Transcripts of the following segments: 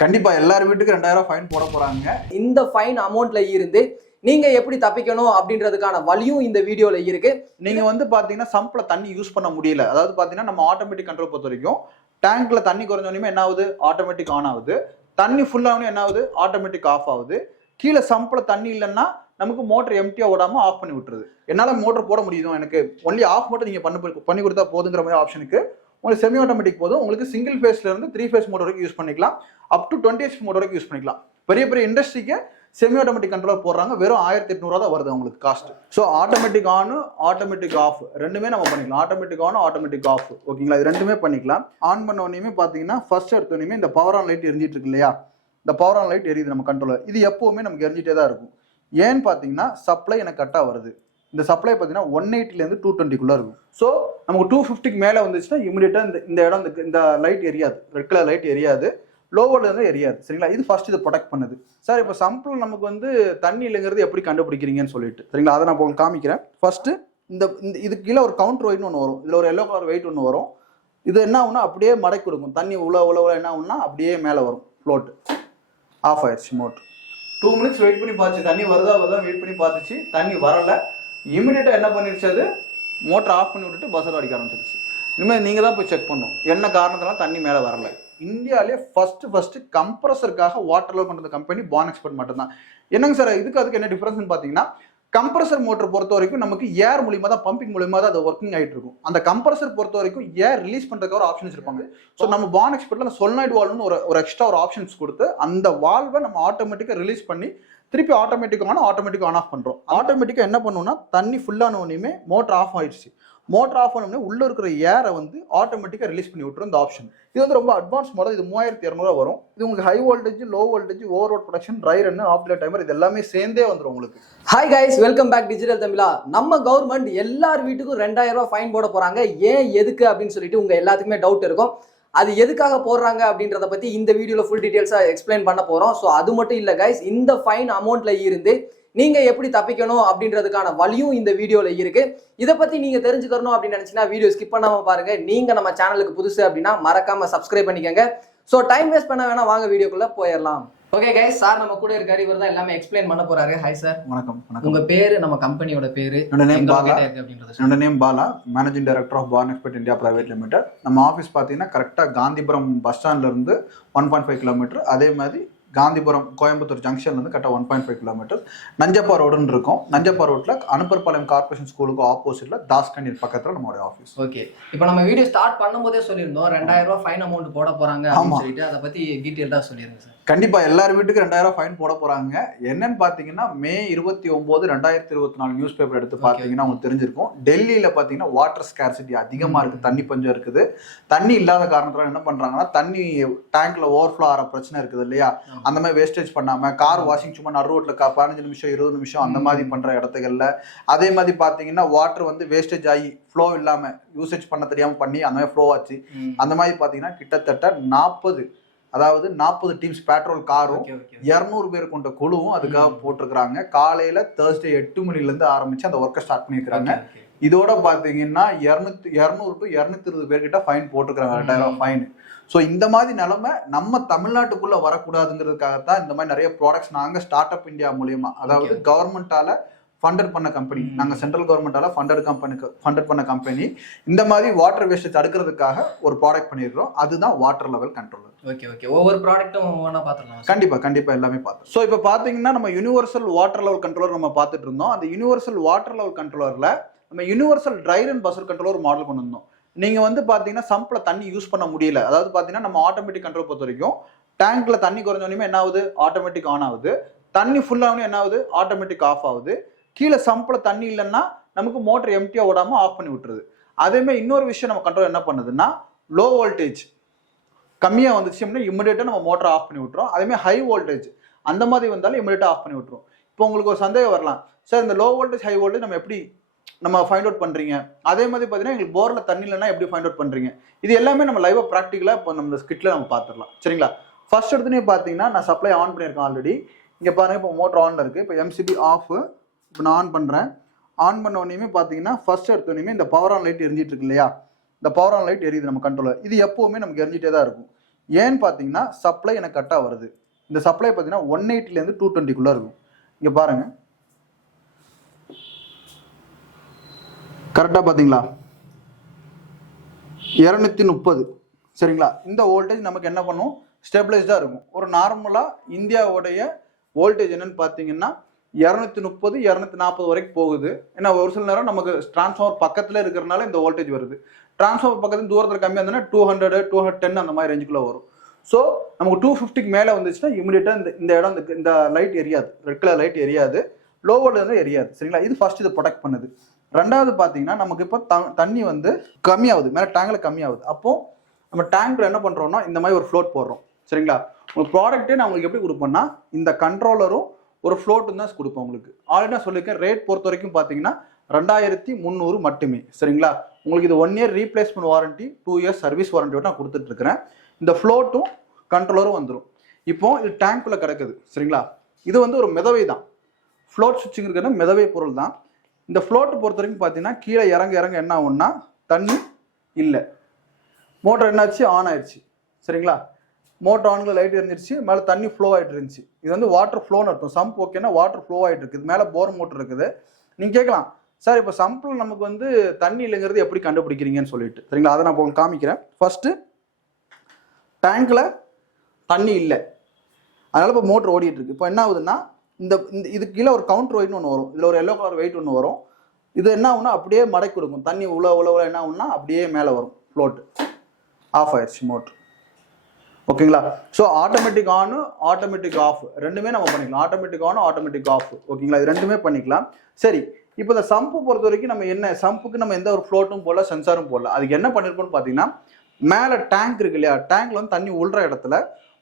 கண்டிப்பா எல்லார் வீட்டுக்கு 2000 ஃபைன் போட போறாங்க. இந்த ஃபைன் அமௌண்ட்ல இருந்து நீங்க எப்படி தப்பிக்கணும் அப்படின்றதுக்கான வழியும் இந்த வீடியோல இருக்கு. நீங்க வந்து பாத்தீங்கன்னா சம்ப்ல தண்ணி யூஸ் பண்ண முடியல, அதாவது பாத்தீங்கன்னா நம்ம ஆட்டோமேட்டிக் கண்ட்ரோல் பொறுத்த வரைக்கும் டேங்க்ல தண்ணி குறைஞ்சோடனே என்ன ஆகுது, ஆட்டோமேட்டிக் ஆன் ஆகுது. தண்ணி ஃபுல் ஆகணும் என்ன ஆகுது, ஆட்டோமேட்டிக் ஆஃப் ஆகுது. கீழே சம்ப்ல தண்ணி இல்லைன்னா நமக்கு மோட்டர் எம்டியா ஓடாம ஆஃப் பண்ணி விட்டுருது. என்னால மோட்டர் போட முடியும், எனக்கு ஒன்லி ஆஃப் மட்டும் நீங்க பண்ணி கொடுத்தா போதுங்கிற மாதிரி ஆப்ஷனுக்கு உங்களுக்கு செமி ஆட்டோமேட்டிக் போதும். உங்களுக்கு சிங்கிள் ஃபேஸ்ல இருந்து 3 ஃபேஸ் மோட்டர் வரைக்கும் யூஸ் பண்ணிக்கலாம், அப் டு 20 HP மோட்டர் வரைக்கும் யூஸ் பண்ணிக்கலாம். பெரிய பெரிய இண்டஸ்ட்ரிக்கு செமி ஆட்டோமேட்டிக் கண்ட்ரோலர் போடுறாங்க, வெறும் 1800 தான் வருது உங்களுக்கு cost. So automatic on automatic off ரெண்டுமே நம்ம பண்ணிக்கலாம். ஆட்டோமேட்டிக் ஆன் ஆட்டோமேட்டிக் ஆஃப் ஓகேங்களா, இது ரெண்டுமே பண்ணிக்கலாம். ஆன் பண்ண உடனே பார்த்தீங்கன்னா ஃபர்ஸ்ட் எடுத்தோடனே இந்த பவர் ஆன் லைட் எரிஞ்சிட்டு இருக்கு இல்லையா, இந்த பவர் ஆன் லைட் எரியுது நம்ம கண்ட்ரோலர். இது எப்பவுமே நமக்கு எரிஞ்சிட்டே தான் இருக்கும். ஏன்னு பார்த்தீங்கன்னா சப்ளை எனக்கு கரெக்டாக வருது. இந்த சப்ளை பார்த்தீங்கன்னா 180லேருந்து 220 இருக்கும். ஸோ நமக்கு 250க்கு மேலே வந்துச்சுன்னா இமிடியேட்டாக இந்த இடம் இந்த லைட் எரியாது, ரெட் கலர் லைட் எரியாது, லோவோட இருந்து எரியாது. சரிங்களா, இது ஃபர்ஸ்ட் இது ப்ரொடெக்ட் பண்ணுது. சார் இப்போ சம்பிள் நமக்கு வந்து தண்ணி இல்லைங்கிறது எப்படி கண்டுபிடிக்கிறீங்கன்னு சொல்லிட்டு சரிங்களா, அதை நான் உங்களுக்கு காமிக்கிறேன். ஃபர்ஸ்ட் இந்த இதுக்கு கீழே ஒரு கவுண்டர் வெயிட் ஒன்று வரும், இதில் ஒரு எல்லோ கலர் வெயிட் ஒன்று வரும். இது என்ன ஆகுனா அப்படியே மடக்கி கொடுக்கும், தண்ணி உள்ள என்ன ஆகுனா அப்படியே மேலே வரும், ஃப்ளோட். ஆஃப் ஆயிடுச்சு மோட்டர். 2 மினிட்ஸ் வெயிட் பண்ணி பார்த்துச்சு, தண்ணி வருதா வெயிட் பண்ணி பார்த்துச்சு, தண்ணி வரலை. இமிடியேட்டாக என்ன பண்ணிருச்சு, அது மோட்டர் ஆஃப் பண்ணி விட்டுட்டு பஸ்ஸர் அடிக்க ஆரம்பிச்சிருச்சு. இனிமேல் நீங்கள் தான் போய் செக் பண்ணணும் என்ன காரணத்தினால தண்ணி மேலே வரலை. இந்தியாவிலே ஃபர்ஸ்ட் கம்ப்ரஸருக்காக வாட்டர் லெவல் பண்ணுற கம்பெனி பான் எக்ஸ்பர்ட் மட்டும்தான். என்னங்க சார் அதுக்கு என்ன டிஃபரன்ஸ்னு பார்த்தீங்கன்னா, கம்ப்ரஸர் மோட்டர் பொறுத்த வரைக்கும் நமக்கு ஏர் மூலியமா தான், பம்பிங் மூலியமா தான் அது ஒர்க்கிங் ஆகிட்டு இருக்கும். அந்த கம்ப்ரஸர் பொறுத்த வரைக்கும் ஏர் ரிலீஸ் பண்ணுறதுக்கு ஒரு ஆப்ஷன்ஸ் இருப்பாங்க. ஸோ நம்ம பான் எக்ஸ்பர்ட்ல சொல்னாய்டு வால்வ்னு ஒரு எக்ஸ்ட்ரா ஒரு ஆப்ஷன்ஸ் கொடுத்து அந்த வால்வை நம்ம ஆட்டோமேட்டிக்காக ரிலீஸ் பண்ணி திருப்பி ஆட்டோமேட்டிக் ஆன் ஆஃப் பண்ணுறோம். ஆட்டோமேட்டிக்காக என்ன பண்ணுவோம்னா தண்ணி ஃபுல்லான உடனே மோட்டர் ஆஃப் ஆயிடுச்சு. மோட்டர் ஆஃப் ஆனோடனே உள்ள இருக்கிற ஏரை வந்து ஆட்டோமேட்டிக்காக ரிலீஸ் பண்ணி விட்டுரும் இந்த ஆப்ஷன். இது வந்து ரொம்ப அட்வான்ஸ் மாடல். இது 3200 வரும். இது உங்களுக்கு high voltage, low voltage, overload production, dry run, off day timer இது எல்லாமே சேர்ந்தே வந்துடும் உங்களுக்கு. Hi guys, welcome back digital Tamizha. நம்ம கவர்மெண்ட் எல்லார் வீட்டுக்கும் 2000 ரூபாய் ஃபைன் போட போறாங்க. ஏன் எதுக்கு அப்படின்னு சொல்லிட்டு உங்க எல்லாத்துக்குமே டவுட் இருக்கும். அது எதுக்காக போடுறாங்க அப்படின்றத பத்தி இந்த வீடியோல ஃபுல் டீடைல்ஸா எக்ஸ்பிளைன் பண்ண போறோம். ஸோ அது மட்டும் இல்ல கைஸ், இந்த ஃபைன் அமௌண்ட்ல இருந்து நீங்க எப்படி தப்பிக்கணும் அப்படின்றதுக்கான வழியும் இந்த வீடியோல இருக்கு. இதை பத்தி நீங்க தெரிஞ்சுக்கணும் அப்படின்னு நினைச்சீங்கன்னா வீடியோ ஸ்கிப் பண்ணாம பாருங்க. நீங்க நம்ம சேனலுக்கு புதுசு அப்படின்னா மறக்காம சப்ஸ்கிரைப் பண்ணிக்கோங்க. ஸோ டைம் வேஸ்ட் பண்ண வேணா, வாங்க வீடியோக்குள்ள போயிடலாம். ஓகே கைஸ், சார் நம்ம கூட இருக்காரு, இவர் தான் எல்லாமே எக்ஸ்பிளைன் பண்ண போறாரு. Hi sir. வணக்கம். உங்க பேரு, நம்ம கம்பெனியோட பேரு? என்னோட name Bala, managing director of pan expert India private limited. நம்ம ஆஃபீஸ் பார்த்தீங்கன்னா கரெக்டாக காந்திபுரம் பஸ் ஸ்டாண்ட்ல இருந்து 1.5 கிலோமீட்டர், அதே மாதிரி காந்திபுரம் கோயம்புத்தூர் ஜங்ஷன்ல இருந்து கரெக்டாக 1.5 கிலோமீட்டர். நஞ்சப்பா ரோடுன்னு இருக்கும். நஞ்சப்பா ரோட்ல அனுப்பர்பாளையம் கார்பரேஷன் ஸ்கூலுக்கு ஆப்போசிட்ல தாஸ்கண்டியர் பக்கத்துல நம்மளோட ஆஃபீஸ். ஓகே, இப்போ நம்ம வீடியோ ஸ்டார்ட் பண்ணும்போதே சொல்லியிருந்தோம் 2000 ரூபாய் ஃபைன் அமௌண்ட் போட போறாங்க அப்படின்னு சொல்லிட்டு, அதை பத்தி டீடைலா சொல்லிருங்க சார். கண்டிப்பா எல்லார் வீட்டுக்கு 2000 ஃபைன் போட போறாங்க. என்னன்னு பாத்தீங்கன்னா மே 29, 2024 நியூஸ் பேப்பர் எடுத்து பாத்தீங்கன்னா உங்களுக்கு தெரிஞ்சிருக்கும். டெல்லியில பாத்தீங்கன்னா வாட்டர் ஸ்கேர்சிட்டி அதிகமா இருக்கு, தண்ணி பஞ்சம் இருக்குது. தண்ணி இல்லாத காரணத்தால என்ன பண்றாங்கன்னா, தண்ணி டேங்க்ல ஓவர்ஃப்ளோ ஆகிற பிரச்சனை இருக்குது இல்லையா, அந்த மாதிரி வேஸ்டேஜ் பண்ணாம கார் வாஷிங் சும்மா நடு ரோட்ல 15 நிமிஷம் 20 நிமிஷம் அந்த மாதிரி பண்ற இடத்துகள்ல, அதே மாதிரி பாத்தீங்கன்னா வாட்டர் வந்து வேஸ்டேஜ் ஆகி ஃப்ளோ இல்லாம யூசேஜ் பண்ண தெரியாம பண்ணி அந்த மாதிரி ஃப்ளோ ஆச்சு. அந்த மாதிரி பாத்தீங்கன்னா கிட்டத்தட்ட 40 டீம்ஸ் பேட்ரோல் காரும் 200 பேர் கொண்ட குழுவும் அதுக்காக போட்டிருக்கிறாங்க. காலையில Thursday 8 மணிலேருந்து ஆரம்பிச்சு அந்த ஒர்க்கை ஸ்டார்ட் பண்ணியிருக்கிறாங்க. இதோட பாத்தீங்கன்னா 200 to 220 பேர்கிட்ட ஃபைன் போட்டிருக்கிறாங்க, 2000 ஃபைன். ஸோ இந்த மாதிரி நிலைமை நம்ம தமிழ்நாட்டுக்குள்ள வரக்கூடாதுங்கிறதுக்காகத்தான் இந்த மாதிரி நிறைய ப்ராடக்ட்ஸ் நாங்கள் ஸ்டார்ட் அப் இந்தியா மூலியமா, அதாவது கவர்மெண்டால ஃபண்டட் பண்ண கம்பெனி, நாங்கள் சென்ட்ரல் கவர்மெண்டால ஃபண்டட் பண்ண கம்பெனி, இந்த மாதிரி வாட்டர் வேஸ்ட் தடுக்கிறதுக்காக ஒரு ப்ராடக்ட் பண்ணிடுறோம். அதுதான் வாட்டர் லெவல் கண்ட்ரோலர். ஓகே, ஒவ்வொரு ப்ராடக்ட்டும் பார்த்துக்கலாம். கண்டிப்பா எல்லாமே பார்த்தோம். ஸோ இப்போ பார்த்தீங்கன்னா நம்ம யூனிவர்சல் வாட்டர் லெவல் கண்ட்ரோலர் நம்ம பார்த்துட்டு இருந்தோம். அந்த யூனிவர்சல் வாட்டர் லெவல் கண்ட்ரோலர்ல நம்ம universal try run buzzer controller model கொண்டு வந்தோம். நீங்க வந்து பாத்தீங்கன்னா சம்ப்ல தண்ணி யூஸ் பண்ண முடியல, அதாவது பாத்தீங்கன்னா நம்ம ஆட்டோமேட்டிக் கண்ட்ரோல் பொறுத்த வரைக்கும் டேங்க்ல தண்ணி குறைஞ்சோடனே என்ன ஆகுது, ஆட்டோமேட்டிக் ஆன் ஆகுது. தண்ணி ஃபுல் ஆகணும் என்ன ஆகுது, ஆட்டோமேட்டிக் ஆஃப் ஆகுது. கீழே சம்ப்ல தண்ணி இல்லைன்னா நமக்கு மோட்டர் எம்டியா ஓடாம ஆஃப் பண்ணி விட்டுருது. அதேமாதிரி இன்னொரு விஷயம் நம்ம கண்ட்ரோல் என்ன பண்ணுதுன்னா, லோ வோல்டேஜ் கம்மியா வந்துச்சு அப்படின்னா இமிடியேட்டா நம்ம மோட்டர் ஆஃப் பண்ணி விட்டுரும். அதேமாதிரி ஹை வோல்டேஜ் அந்த மாதிரி வந்தாலும் இமிடியேட்டா ஆஃப் பண்ணி விட்டுரும். இப்போ உங்களுக்கு ஒரு சந்தேகம் வரலாம், சார் இந்த லோ வோல்டேஜ் ஹை வோல்டேஜ் நம்ம எப்படி ஃபைண்ட் அவுட் பண்றீங்க, அதே மாதிரி பார்த்தீங்கன்னா எங்களுக்கு போர்ல தண்ணி இல்லைன்னா எப்படி ஃபைண்ட் அவுட் பண்றீங்க, இது எல்லாமே நம்ம லைவா ப்ராக்டிக்கலா இப்போ நம்ம ஸ்கிட்ல நம்ம பார்த்துடலாம். சரிங்களா, ஃபர்ஸ்ட் எடுத்துனே பார்த்தீங்கன்னா நான் சப்ளை ஆன் பண்ணியிருக்கேன் ஆல்ரெடி. இங்கே பாருங்க, இப்போ மோட்டர் ஆன்ல இருக்கு. இப்போ எம்சிபி ஆஃப். இப்போ நான் ஆன் பண்றேன். ஆன் பண்ண உடனே பார்த்தீங்கன்னா ஃபர்ஸ்ட் எடுத்தோடனே இந்த பவர் ஆன் லைட் எரிஞ்சிட்டு இருக்கு இல்லையா, இந்த பவர் ஆன் லைட் எரியுது நம்ம கண்ட்ரோலர். இது எப்பவுமே நமக்கு எரிஞ்சிட்டே தான் இருக்கும். ஏன்னு பார்த்தீங்கன்னா சப்ளை எனக்கு கரெக்டாக வருது. இந்த சப்ளை பார்த்தீங்கன்னா 180லேருந்து 220க்குள்ளே இருக்கும். இங்கே பாருங்க, கரெக்டாக பார்த்தீங்களா 230. சரிங்களா? இந்த வோல்டேஜ் நமக்கு என்ன பண்ணும், ஸ்டெபிளைஸ்டாக இருக்கும். ஒரு நார்மலாக இந்தியாவுடைய வோல்டேஜ் என்னன்னு பார்த்தீங்கன்னா 230 240 வரைக்கும் போகுது. ஏன்னா ஒரு சில நேரம் நமக்கு டிரான்ஸ்ஃபார்மர் பக்கத்தில் இருக்கிறனால இந்த வோல்டேஜ் வருது. டிரான்ஸ்ஃபார்மர் பக்கத்தில் தூரத்தில் கம்மியாக இருந்ததுன்னா 200 210 அந்த மாதிரி ரேஞ்சுக்குள்ளே வரும். ஸோ நமக்கு 250க்கு மேலே வந்துச்சுன்னா இமிடியேட்டாக இந்த இடம் இந்த லைட் எரியாது, ரெட் கலர் லைட் எரியாது, லோ வோல்டேஜ் எரியாது. சரிங்களா? இது ஃபர்ஸ்ட் இதை ப்ரொடெக்ட் பண்ணுது. ரெண்டாவது பார்த்தீங்கன்னா நமக்கு இப்போ தண்ணி வந்து கம்மியாகுது, மேலே டேங்கில் கம்மியாகுது. அப்போ நம்ம டேங்க்ல என்ன பண்ணுறோம்னா இந்த மாதிரி ஒரு ஃப்ளோட் போடுறோம். சரிங்களா? உங்களுக்கு ப்ராடக்ட்டே நான் உங்களுக்கு எப்படி கொடுப்பேன்னா இந்த கண்ட்ரோலரும் ஒரு ஃப்ளோட்டும் தான் கொடுப்போம் உங்களுக்கு. ஆல்ரெடி நான் சொல்லியிருக்கேன், ரேட் பொறுத்த வரைக்கும் பார்த்தீங்கன்னா 2300 மட்டுமே. சரிங்களா? உங்களுக்கு இது 1 year replacement warranty, 2 years service வாரண்டியோட நான் கொடுத்துட்டு இருக்கிறேன். இந்த ஃப்ளோட்டும் கண்ட்ரோலரும் வந்துடும். இப்போ இது டேங்க்குள்ளே கிடக்குது. சரிங்களா? இது வந்து ஒரு மிதவை தான். ஃப்ளோட் சுவிட்சிங் இருக்கிற மிதவை பொருள் தான். இந்த ஃப்ளோட் பொறுத்த வரைக்கும் பார்த்தீங்கன்னா கீழே இறங்க என்ன ஆகும்னா தண்ணி இல்லை, மோட்டர் என்னாச்சு, ஆன் ஆயிடுச்சு. சரிங்களா? மோட்டர் ஆன்ல லைட் எரிஞ்சிருச்சு, மேலே தண்ணி ஃப்ளோ ஆகிட்டு இருந்துச்சு. இது வந்து வாட்டர் ஃப்ளோன்னு இருக்கும். சம்ப் ஓகேன்னா வாட்டர் ஃப்ளோ ஆகிட்டு இருக்குது, மேலே போர் மோட்டர் இருக்குது. நீங்கள் கேட்கலாம், சார் இப்போ சம்பில் நமக்கு வந்து தண்ணி இல்லைங்கிறது எப்படி கண்டுபிடிக்கிறீங்கன்னு சொல்லிட்டு. சரிங்களா? அதை நான் உங்களுக்கு காமிக்கிறேன். ஃபர்ஸ்ட்டு டேங்க்கில் தண்ணி இல்லை, அதனால இப்போ மோட்டர் ஓடிட்டு இருக்கு. இப்போ என்ன ஆகுதுன்னா இந்த இதுக்கு கீழே ஒரு கவுண்டர் வெயிட்னு ஒன்று வரும், இதில் ஒரு எல்லோ கலர் வெயிட் ஒன்று வரும். இது என்ன ஆகுனா அப்படியே மடக்கி கொடுக்கும், தண்ணி உள்ள என்ன ஆகுனா அப்படியே மேலே வரும். ஃப்ளோட்டு ஆஃப் ஆயிடுச்சு மோட்ரு. ஓகேங்களா? So automatic on automatic off ரெண்டுமே நம்ம பண்ணிக்கலாம். Automatic on automatic off. ஓகேங்களா? இது ரெண்டுமே பண்ணிக்கலாம். சரி, இப்போ இந்த சம்பு பொறுத்த வரைக்கும் நம்ம என்ன, சம்புக்கு நம்ம எந்த ஒரு ஃப்ளோட்டும் போடல, சென்சாரும் போடல. அதுக்கு என்ன பண்ணிருப்போம்னு பார்த்தீங்கன்னா மேலே டேங்க் இருக்கு இல்லையா, டேங்க்ல வந்து தண்ணி உள்ற இடத்துல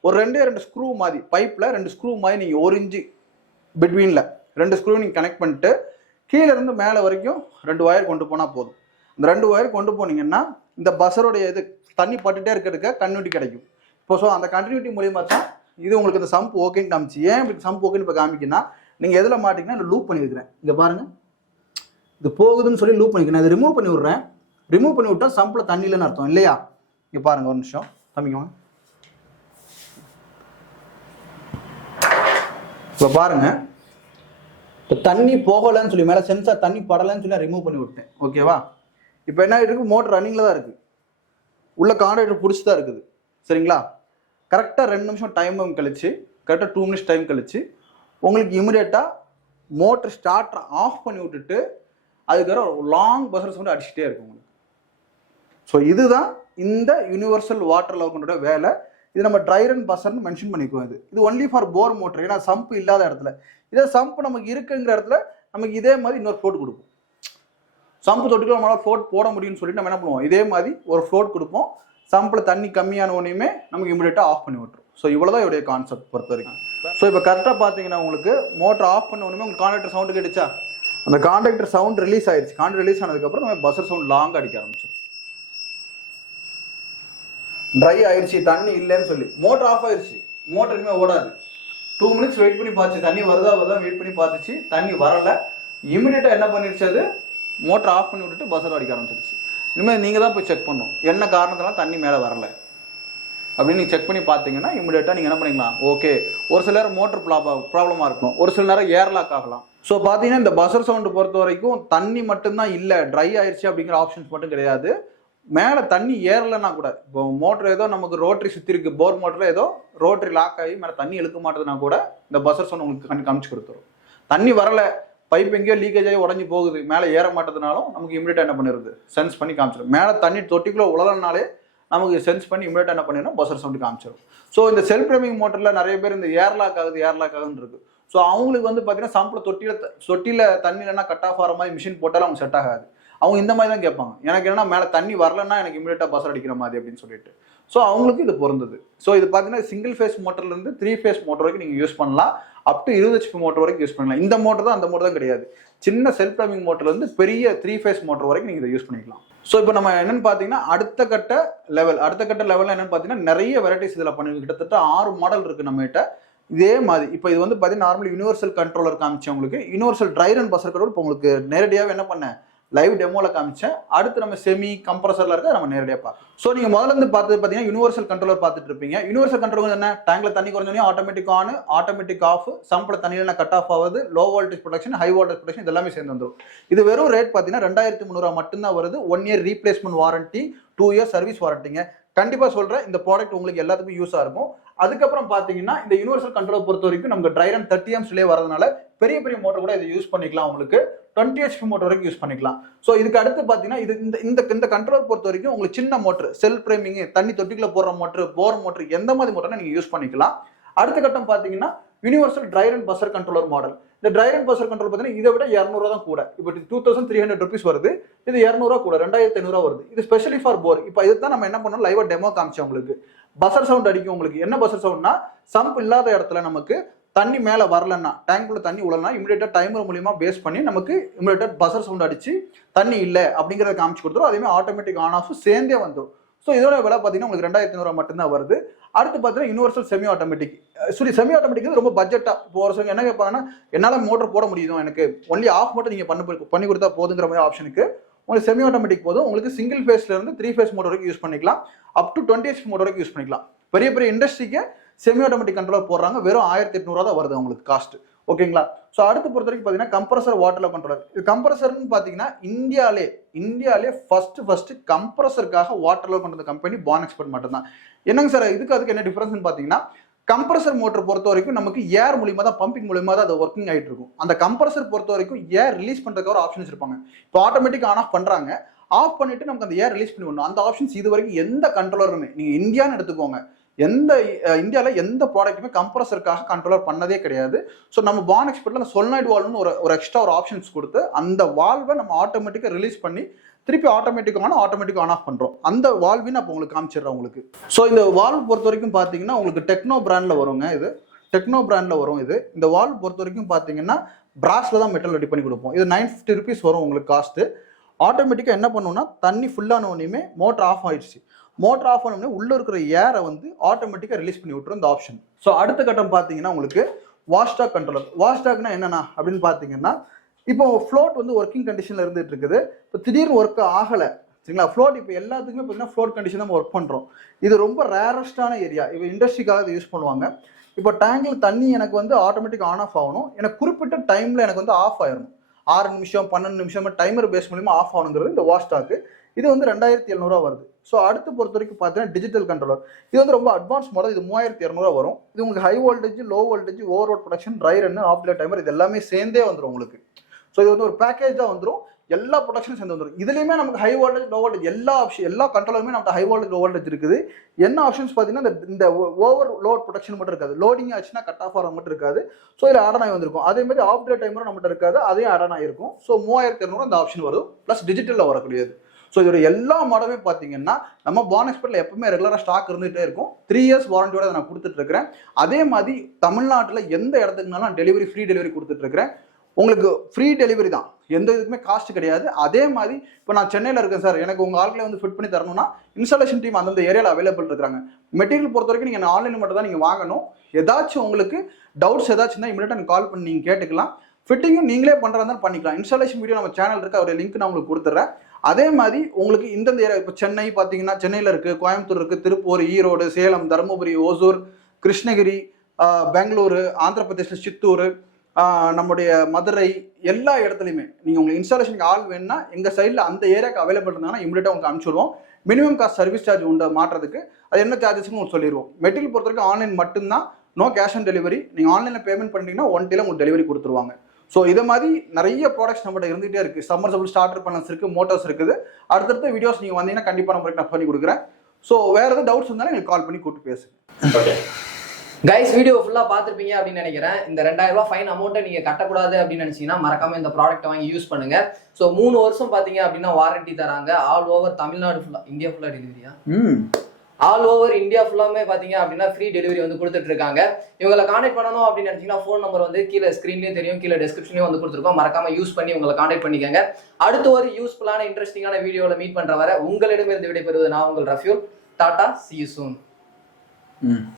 ஒரு 2 ஸ்க்ரூ மாதிரி பைப்பில் 2 ஸ்க்ரூ மாதிரி நீங்கள் 1 இன்ச்சு பிட்வீனில் 2 ஸ்க்ரூ நீங்கள் கனெக்ட் பண்ணிட்டு கீழே இருந்து மேலே வரைக்கும் 2 ஒயர் கொண்டு போனால் போதும். இந்த 2 ஒயர் கொண்டு போனீங்கன்னா இந்த பஸ்ஸருடைய இது தண்ணி பட்டுட்டே இருக்கிறதுக்கு கண்டினியூட்டி கிடைக்கும். இப்போ ஸோ அந்த கண்டினியூட்டி மூலியமாக தான் இது உங்களுக்கு இந்த சம்ப் ஓகேன்னு காமிச்சு. ஏன் இப்படி சம்ப் ஓகேன்னு இப்போ காமிக்குன்னா நீங்கள் எதில் மாட்டிங்கன்னா இந்த லூப் பண்ணியிருக்கிறேன். இங்கே பாருங்க, இது போகுதுன்னு சொல்லி லூப் பண்ணிக்கிறேன். இதை ரிமூவ் பண்ணி விட்றேன். ரிமூவ் பண்ணி விட்டா சம்பில் தண்ணி இல்லைன்னு அர்த்தம் இல்லையா? இங்கே பாருங்க, ஒரு நிமிஷம் தம்பிக்குவாங்க. இப்போ பாருங்க, இப்போ தண்ணி போகலைன்னு சொல்லி மேலே சென்சார் தண்ணி படலைன்னு சொல்லி ரிமூவ் பண்ணி விட்டேன். ஓகேவா? இப்போ என்ன இருக்கு, மோட்டர் ரன்னிங்கில் தான் இருக்குது, உள்ள கான்ட்ராக்டர் பிடிச்சி தான் இருக்குது. சரிங்களா? கரெக்டாக 2 நிமிஷம் டைம் கழிச்சு, கரெக்டாக 2 மினிட்ஸ் டைம் கழிச்சு உங்களுக்கு இமிடியேட்டாக மோட்டர் ஸ்டார்டர் ஆஃப் பண்ணி விட்டுட்டு அதுக்கப்புறம் ஒரு லாங் பஸ்ஸர் சவுண்ட் அடிச்சுட்டே இருக்கும் உங்களுக்கு. ஸோ இதுதான் இந்த யூனிவர்சல் வாட்டர் லவ் வேலை. இது நம்ம ட்ரை ரன் பஸ்ஸர்னு மென்ஷன் பண்ணிக்குவோம். இது ஒன்லி ஃபார் போர் மோட்டர். ஏன்னா சம்ப் இல்லாத இடத்துல, இதே சம்ப் நமக்கு இருக்குங்கிற இடத்துல நமக்கு இதே மாதிரி இன்னொரு ஃப்ளோட் கொடுப்போம். சம்பு தொட்டுக்கு நம்மளால் ஃப்ளோட் போட முடியும்னு சொல்லிட்டு நம்ம என்ன பண்ணுவோம், இதே மாதிரி ஒரு ஃப்ளோட் கொடுப்போம். சம்பில் தண்ணி கம்மியான உடனே நமக்கு இமிடியேட்டாக ஆஃப் பண்ணி விட்டுரும். ஸோ இவ்வளோதான் இதோடைய கான்செப்ட் பொறுத்த வரைக்கும். ஸோ இப்போ கரெக்டாக பார்த்தீங்கன்னா உங்களுக்கு மோட்டர் ஆஃப் பண்ண உடனே உங்களுக்கு கான்ட்ராக்டர் சவுண்டு கேட்டுச்சா, அந்த கான்ட்ராக்டர் சவுண்ட் ரிலீஸ் ஆயிடுச்சு. கான்ட்ராக்டர் ரிலீஸ் ஆனதுக்கப்புறம் நம்ம பஸ்ஸர் சவுண்ட் லாங் அடிக்க ஆரம்பிச்சிடும். ட்ரை ஆயிடுச்சு, தண்ணி இல்லைன்னு சொல்லி மோட்டர் ஆஃப் ஆயிடுச்சு, மோட்டர் இனிமேல் ஓடாது. 2 மினிட்ஸ் வெயிட் பண்ணி பார்த்து தண்ணி வருதா வெயிட் பண்ணி பார்த்துச்சு, தண்ணி வரலை. இமிடியேட்டாக என்ன பண்ணிடுச்சு, அது மோட்டர் ஆஃப் பண்ணி விட்டுட்டு பஸ்ஸர் அடிக்க ஆரம்பிச்சிருச்சு. இனிமேல் நீங்கள் தான் போய் செக் பண்ணணும், என்ன காரணத்தினால தண்ணி மேலே வரலை அப்படின்னு நீங்கள் செக் பண்ணி பார்த்தீங்கன்னா இமிடியேட்டாக நீங்கள் என்ன பண்ணிக்கலாம். ஓகே, ஒரு சில நேரம் மோட்டர் ப்ராப்ளமாக இருக்கும், ஒரு சில நேரம் ஏர்லாக் ஆகலாம். ஸோ பார்த்தீங்கன்னா இந்த பஸ்ஸர் சவுண்டு பொறுத்த வரைக்கும் தண்ணி மட்டும்தான் இல்லை, ட்ரை ஆயிடுச்சு அப்படிங்கிற ஆப்ஷன்ஸ் மட்டும் கிடையாது. மேலே தண்ணி ஏறலைன்னா கூட, இப்போ மோட்டர் ஏதோ நமக்கு ரோட்டரி சுற்றி இருக்குது, போர் மோட்டரில் ஏதோ ரோட்டரி லாக் ஆகி மேலே தண்ணி இழுக்க மாட்டேதுன்னா கூட இந்த பஸ்ஸர் சவுண்ட் உங்களுக்கு காமிச்சு கொடுத்துரும். தண்ணி வரலை, பைப் எங்கேயோ லீக்கேஜ் ஆகி உடஞ்சி போகுது, மேலே ஏற மாட்டதுனாலும் நமக்கு இமிடியேட்டாக என்ன பண்ணிடுது, சென்ஸ் பண்ணி காமிச்சிடும். மேலே தண்ணி தொட்டிக்குள்ளே உழலனாலே நமக்கு சென்ஸ் பண்ணி இமிடியேட்டாக என்ன பண்ணிடும், பஸ்ஸர் சவுண்டு காமிச்சிடும். ஸோ இந்த செல்ஃப் ட்ரைவிங் மோட்டரில் நிறைய பேர் இந்த ஏர்லாக் ஆகுதுன்னு இருக்குது. ஸோ அவங்களுக்கு வந்து பார்த்தீங்கன்னா சம்பில் தொட்டியில் தண்ணி இல்லைன்னா கட் ஆஃப் ஆகிற மாதிரி மிஷின் போட்டாலும் அவங்க செட் ஆகாது. அவங்க இந்த மாதிரி தான் கேட்பாங்க, எனக்கு என்னன்னா மேலே தண்ணி வரலன்னா எனக்கு இமிடியேட்டாக பஸ்ஸர் அடிக்கிற மாதிரி அப்படின்னு சொல்லிட்டு. ஸோ அவங்களுக்கு இது பொருந்தது. ஸோ இது பார்த்தீங்கன்னா சிங்கிள் ஃபேஸ் மோட்டர்லேருந்து 3 ஃபேஸ் மோட்டர் வரைக்கும் நீங்கள் யூஸ் பண்ணலாம். அப் டு 20 HP மோட்டர் வரைக்கும் யூஸ் பண்ணலாம். இந்த மோட்டர் தான், அந்த மோட்டர் தான் கிடையாது. சின்ன செல்ஃப் ட்ரைவிங் மோட்டர்லேருந்து பெரிய 3 ஃபேஸ் மோட்டர் வரைக்கும் நீங்கள் இதை யூஸ் பண்ணிக்கலாம். ஸோ இப்போ நம்ம என்னன்னு பார்த்தீங்கன்னா அடுத்த கட்ட லெவல் என்னன்னு பார்த்தீங்கன்னா நிறைய வெரைட்டிஸ் இதில் பண்ணி, கிட்டத்தட்ட 6 மாடல் இருக்குது நம்மகிட்ட. இதே மாதிரி இப்போ இது வந்து பார்த்தீங்கன்னா நார்மல் யூனிவர்சல் கண்ட்ரோலர் காமிச்சு உங்களுக்கு universal try run buzzer control இப்போ உங்களுக்கு நேரடியாகவே என்ன பண்ணேன் லைவ் டெமோல காமிச்சேன். அடுத்து நம்ம செமி கம்ப்ரஸர்ல இருக்க நம்ம நேரடியாக பார்க்கலாம். ஸோ நீங்க முதல்ல இருந்து பார்த்தது பார்த்தீங்கன்னா யூனிவர்சல் கண்ட்ரோலர் பார்த்துட்டு இருப்பீங்க. யூனிவர்சல் கண்ட்ரோலர் என்ன, டேங்க்ல தண்ணி குறைஞ்சோடனே ஆட்டோமேட்டிக் ஆன், ஆட்டோமேட்டிக் ஆஃப், சம்பில் தண்ணியில கட் ஆஃப் ஆகுது, low voltage production, high voltage production இதெல்லாமே சேர்ந்து வந்துடும். இது வெறும் ரேட் பார்த்தீங்கன்னா 2300 மட்டும்தான் வருது. 1 year replacement warranty, 2 year service வாரண்டிங்க. கண்டிப்பா சொல்றேன், இந்த ப்ராடக்ட் உங்களுக்கு எல்லாத்துக்கும் யூஸா இருக்கும். அதுக்கப்புறம் பாத்தீங்கன்னா இந்த யூனிவர்சல் கண்ட்ரோல் பொறுத்த வரைக்கும் நமக்கு ட்ரை ரன் 30 amps வரதுனால பெரிய பெரிய மோட்டர் கூட இதை யூஸ் பண்ணிக்கலாம். உங்களுக்கு 20 HP மோட்டர் வரைக்கும் யூஸ் பண்ணிக்கலாம். ஸோ இதுக்கு அடுத்து பாத்தீங்கன்னா இது இந்த கண்ட்ரோல் பொறுத்த வரைக்கும் உங்களுக்கு சின்ன மோட்டர், செல் பிரேமிங், தண்ணி தொட்டிக்குள்ள போடுற மோட்டர், போர் மோட்டர், எந்த மாதிரி மோட்டர் நீங்க யூஸ் பண்ணிக்கலாம். அடுத்த கட்டம் பாத்தீங்கன்னா universal try run buzzer controller model. இந்த ட்ரை ரன் பஸர் கண்ட்ரோல் பார்த்தீங்கன்னா இதை விட 200 தான் கூட. இப்போ 2300 rupees வருது, இது 200 கூட, 2500 வருது. இது ஸ்பெஷலி ஃபார் போர். இப்போ இதுதான் நம்ம என்ன பண்ணோம், லைவா டெமோ காமிச்சோம் உங்களுக்கு. பஸர் சவுண்ட் அடிக்கும் உங்களுக்கு. என்ன பஸர் சவுண்ட்னா, சம்ப் இல்லாத இடத்துல நமக்கு தண்ணி மேல வரலன்னா, டேங்க்குள்ள தண்ணி உழலனா இமிடியேட்டா டைமர் மூலியமா பேஸ் பண்ணி நமக்கு இமிடியேட்டா பஸர் சவுண்ட் அடிச்சு தண்ணி இல்லை அப்படிங்கிறத காமிச்சு கொடுத்துரும். அதே மாதிரி ஆட்டோமேட்டிக் ஆன் ஆஃப் சேர்ந்தே வந்துடும். ஸோ இதோட விலை பார்த்தீங்கன்னா உங்களுக்கு 2500 மட்டும்தான் வருது. அடுத்து பார்த்தீங்கன்னா universal semi automatic. Semi automatic ரொம்ப பட்ஜெட்டா போகிற சொல்லுங்க. என்ன கேட்பாங்கன்னா, என்னால் மோட்டர் போட முடியும், எனக்கு ஒன்லி ஆஃப் மட்டும் நீங்கள் பண்ணி கொடுத்தா போதுங்கிற மாதிரி ஆப்ஷனுக்கு உங்களுக்கு செமி ஆட்டோமேட்டிக் போதும். உங்களுக்கு சிங்கிள் ஃபேஸ்ல இருந்து 3 phase மோட்டர் வரைக்கும் யூஸ் பண்ணிக்கலாம். அப் டு 20 HP மோட்டர் வரைக்கும் யூஸ் பண்ணிக்கலாம். பெரிய பெரிய இண்டஸ்ட்ரிக்கு செமி ஆட்டோமேட்டிக் கண்ட்ரோலர் போடுறாங்க. வெறும் 1800 தான் வருது உங்களுக்கு காஸ்ட். ஓகேங்களா? ஸோ அடுத்து பொறுத்த வரைக்கும் பார்த்தீங்கன்னா கம்ப்ரஸர் வாட்டர் கண்ட்ரோலர். இது கம்ப்ரஸர்னு பார்த்தீங்கன்னா இந்தியாலே ஃபர்ஸ்ட் கம்ப்ரஸருக்காக வாட்டர் லோ கொண்ட கம்பெனி பான் எக்ஸ்பர்ட் மட்டும்தான். என்னங்க சார் அதுக்கு என்ன டிஃபரன்ஸ்னு பார்த்தீங்கன்னா, கம்ப்ரஸர் மோட்டர் பொறுத்த வரைக்கும் நமக்கு ஏர் மூலியமா தான், பம்பிங் மூலியமா தான் அது ஒர்க்கிங் ஆகிட்டு இருக்கும். அந்த கம்ப்ரஸர் பொறுத்த வரைக்கும் ஏர் ரிலீஸ் பண்றதுக்கு ஒரு ஆப்ஷன்ஸ் இருப்பாங்க. இப்போ ஆட்டோமேட்டிக் ஆன் ஆஃப் பண்றாங்க, ஆஃப் பண்ணிட்டு நமக்கு அந்த ஏர் ரிலீஸ் பண்ணி விடணும். அந்த ஆப்ஷன்ஸ் இது வரைக்கும் எந்த கண்ட்ரோலருமே, நீங்க இந்தியான்னு எடுத்துக்கோங்க, இந்தியாவில் எந்த ப்ராடக்ட்டுமே கம்ப்ரஸருக்காக கண்ட்ரோலர் பண்ணதே கிடையாது. ஸோ நம்ம பான் எக்ஸ்பர்ட்ல அந்த சொல்நாய்டு வால்வ்னு ஒரு எக்ஸ்ட்ரா ஒரு ஆப்ஷன்ஸ் கொடுத்து அந்த வால்வை நம்ம ஆட்டோமேட்டிக்காக ரிலீஸ் பண்ணி திருப்பி ஆட்டோமேட்டிக் ஆன் ஆஃப் பண்றோம். அந்த வால்வின்னு அப்போ உங்களுக்கு காமிச்சிடுறேன் உங்களுக்கு. ஸோ இந்த வால்வ் பொறுத்த வரைக்கும் பார்த்தீங்கன்னா உங்களுக்கு டெக்னோ பிராண்ட்ல வருங்க. இது டெக்னோ பிராண்ட்ல வரும். இந்த வால்வ் பொறுத்த வரைக்கும் பார்த்தீங்கன்னா பிராஸ்ல தான் மெட்டல் ரெடி பண்ணி கொடுப்போம். இது 950 rupees வரும் உங்களுக்கு காஸ்ட். ஆட்டோமேட்டிக்காக என்ன பண்ணுவோம்னா, தண்ணி ஃபுல்லான உடனே மோட்டர் ஆஃப் ஆயிடுச்சு. மோட்டர் ஆஃப் ஆனோடனே உள்ள இருக்கிற ஏரை வந்து ஆட்டோமேட்டிக்காக ரிலீஸ் பண்ணி விட்டுரும் இந்த ஆப்ஷன். ஸோ அடுத்த கட்டம் பார்த்தீங்கன்னா உங்களுக்கு வாஷ்டாக் கண்ட்ரோலர். வாஷ்டாக்னா என்னன்னா அப்படின்னு பார்த்தீங்கன்னா, இப்போ ஃப்ளோட் வந்து ஒர்க்கிங் கண்டிஷன்ல இருந்துட்டு இருக்குது. இப்போ திடீர்னு ஒர்க் ஆகலை சரிங்களா, ஃப்ளோட் இப்போ எல்லாத்துக்குமே பார்த்தீங்கன்னா ஃப்ளோட் கண்டிஷன் நம்ம ஒர்க் பண்ணுறோம். இது ரொம்ப ரேரஸ்டான ஏரியா. இப்போ இண்டஸ்ட்ரிக்காக இதை யூஸ் பண்ணுவாங்க. இப்போ டேங்க்ல தண்ணி எனக்கு வந்து ஆட்டோமேட்டிக் ஆன் ஆஃப் ஆகணும், எனக்கு குறிப்பிட்ட டைம்ல எனக்கு வந்து ஆஃப் ஆயிடணும். 6 நிமிஷம் 12 நிமிஷம் டைமர் பேஸ் மூலியமா ஆஃப் ஆகணுங்கிறது இந்த வாஷ்டாக்கு. இது வந்து 2700 வருது. ஸோ அடுத்து பொறுத்த வரைக்கும் பார்த்தீங்கன்னா டிஜிட்டல் கண்ட்ரோலர். இது வந்து ரொம்ப அட்வான்ஸ் மாடல். இது 3200 வரும். இது உங்களுக்கு high voltage, low voltage, overload production, dry run, off day timer இது எல்லாமே சேர்ந்தே வந்துடும் உங்களுக்கு. ஸோ இது வந்து ஒரு பேக்கேஜ் தான் வந்துடும். எல்லா ப்ரொடக்ஷனும் சேர்ந்து வந்துடும். இதுலையுமே நமக்கு ஹை வோல்டேஜ், லோ வோல்டேஜ் எல்லா கண்ட்ரோலுமே நமக்கு ஹை வோல்டேஜ், லோ வோல்டேஜ் இருக்குது. என்ன ஆப்ஷன்ஸ் பார்த்தீங்கன்னா இந்த ஓவர் லோட் ப்ரொடக்ஷன் மட்டும் இருக்காது. லோடிங் ஆச்சுன்னா கட் ஆஃப் ஆகிற மட்டும் இருக்காது. ஸோ இதில் ஆட் ஆகி வந்திருக்கும். அதே மாதிரி ஆஃப் டே டைமரும் நம்மகிட்ட இருக்காது, அதையும் ஆட் ஆகிருக்கும். ஸோ 3200 அந்த ஆப்ஷன் வரும். ப்ளஸ் டிஜிட்டலில் வரக்கூடியது. ஸோ இதோட எல்லா மாடலுமே பார்த்தீங்கன்னா நம்ம பான் எக்ஸ்பர்ட்ல எப்பவுமே ரெகுலராக ஸ்டாக் இருந்துகிட்டே இருக்கும். 3 years வாரண்டியோட நான் கொடுத்துட்டு இருக்கிறேன். அதே மாதிரி தமிழ்நாட்டில் எந்த இடத்துக்குனாலும் நான் ஃப்ரீ டெலிவரி கொடுத்துட்டு இருக்கிறேன். உங்களுக்கு ஃப்ரீ டெலிவரி தான், எந்த இதுக்குமே காஸ்ட் கிடையாது. அதே மாதிரி இப்போ நான் சென்னையில் இருக்கேன் சார், எனக்கு உங்கள் ஆட்களை வந்து ஃபிட் பண்ணி தரணும்னா இன்ஸ்டாலேஷன் டீம் அந்தந்த ஏரியாவில் அவைலபிள் இருக்காங்க. மெட்டீரியல் பொறுத்த வரைக்கும் நீங்கள் ஆன்லைனில் மட்டும் தான் நீங்கள் வாங்கணும். ஏதாச்சும் உங்களுக்கு டவுட்ஸ் ஏதாச்சும் தான் இமீடியட்டாக எனக்கு கால் பண்ணி நீங்கள் கேட்டுக்கலாம். ஃபிட்டிங்கும் நீங்களே பண்ணுறதா பண்ணிக்கலாம். இன்ஸ்டாலேஷன் வீடியோ நம்ம சேனல் இருக்குது, அவருடைய லிங்க் நான் உங்களுக்கு கொடுத்துட்றேன். அதே மாதிரி உங்களுக்கு இந்தந்த ஏரியா, இப்போ சென்னை பார்த்தீங்கன்னா சென்னையில் இருக்குது, கோயம்புத்தூர் இருக்குது, திருப்பூர், ஈரோடு, சேலம், தருமபுரி, ஓசூர், கிருஷ்ணகிரி, பெங்களூரு, ஆந்திர பிரதேஷ், சித்தூர், நம்முடைய மதுரை, எல்லா இடத்துலையுமே நீங்கள் உங்களுக்கு இன்ஸ்டாலேஷனுக்கு ஆள் வேணும்னா எங்கள் சைடில் அந்த ஏரியாவுக்கு அவைலபிள் இருந்தாங்கன்னா இமீடியட்டாக உங்களுக்கு அனுப்பிச்சுடுவோம். மினிமம் காஸ்ட் சர்வீஸ் சார்ஜ் உண்டு மாற்றுறதுக்கு. அது என்ன சார்ஜஸ்ன்னு உங்களுக்கு சொல்லிடுவோம். மெட்டீரியல் பொறுத்த வரைக்கும் ஆன்லைன் மட்டும்தான், நோ கேஷ் ஆன் டெலிவரி. நீங்கள் ஆன்லைனில் பேமெண்ட் பண்ணிட்டீங்கன்னா 1 day உங்களுக்கு டெலிவரி கொடுத்துருவாங்க. ஸோ இதை மாதிரி நிறைய ப்ராடக்ட்ஸ் நம்மகிட்ட இருந்துகிட்டே இருக்குது. சம்மர்சபிள் ஸ்டார்டர் பேனல்ஸ் இருக்குது, மோட்டர்ஸ் இருக்குது. அடுத்தடுத்த வீடியோஸ் நீங்கள் வந்தீங்கன்னா கண்டிப்பாக நம்மளுக்கு நான் பண்ணி கொடுக்குறேன். ஸோ வேறு எதாவது டவுட்ஸ் இருந்தாலும் எனக்கு கால் பண்ணி கூப்பிட்டு பேசுங்க. ஓகே கைஸ், வீடியோ ஃபுல்லாக பார்த்துருப்பீங்க அப்படின்னு நினைக்கிறேன். இந்த 2000 ரூபா ஃபைன் அமௌண்ட்டை நீங்கள் கட்டக்கூடாது அப்படின்னு நினச்சிங்கன்னா மறக்காமல் இந்த ப்ராடக்ட்டை வாங்கி யூஸ் பண்ணுங்கள். ஸோ 3 வருஷம் பார்த்தீங்க அப்படின்னா வாரண்டி தராங்க. ஆல் ஓவர் தமிழ்நாடு ஃபுல்லாக, இந்தியா ஃபுல்லாக டெலிவரியா? ஆல் ஓவர் இந்தியா ஃபுல்லாமே பார்த்தீங்க அப்படின்னா ஃப்ரீ டெலிவரி வந்து கொடுத்துட்டு இருக்காங்க. இவங்களை கான்டாக்ட் பண்ணணும் அப்படின்னு நினச்சிங்கன்னா ஃபோன் நம்பர் வந்து கீழே ஸ்க்ரீன்லேயும் தெரியும், கீழே டிஸ்கிரிப்ஷன்லேயும் வந்து கொடுத்துருக்கோம். மறக்காமல் யூஸ் பண்ணி உங்களை கான்டாக்ட் பண்ணிக்கோங்க. அடுத்த ஒரு யூஸ்ஃபுல்லான இன்ட்ரெஸ்டிங்கான வீடியோவில் மீட் பண்ணுற வரை உங்களிடமிருந்து விடைபெறுவது நான் உங்கள் ரஃப்யூல். Tata, see you soon.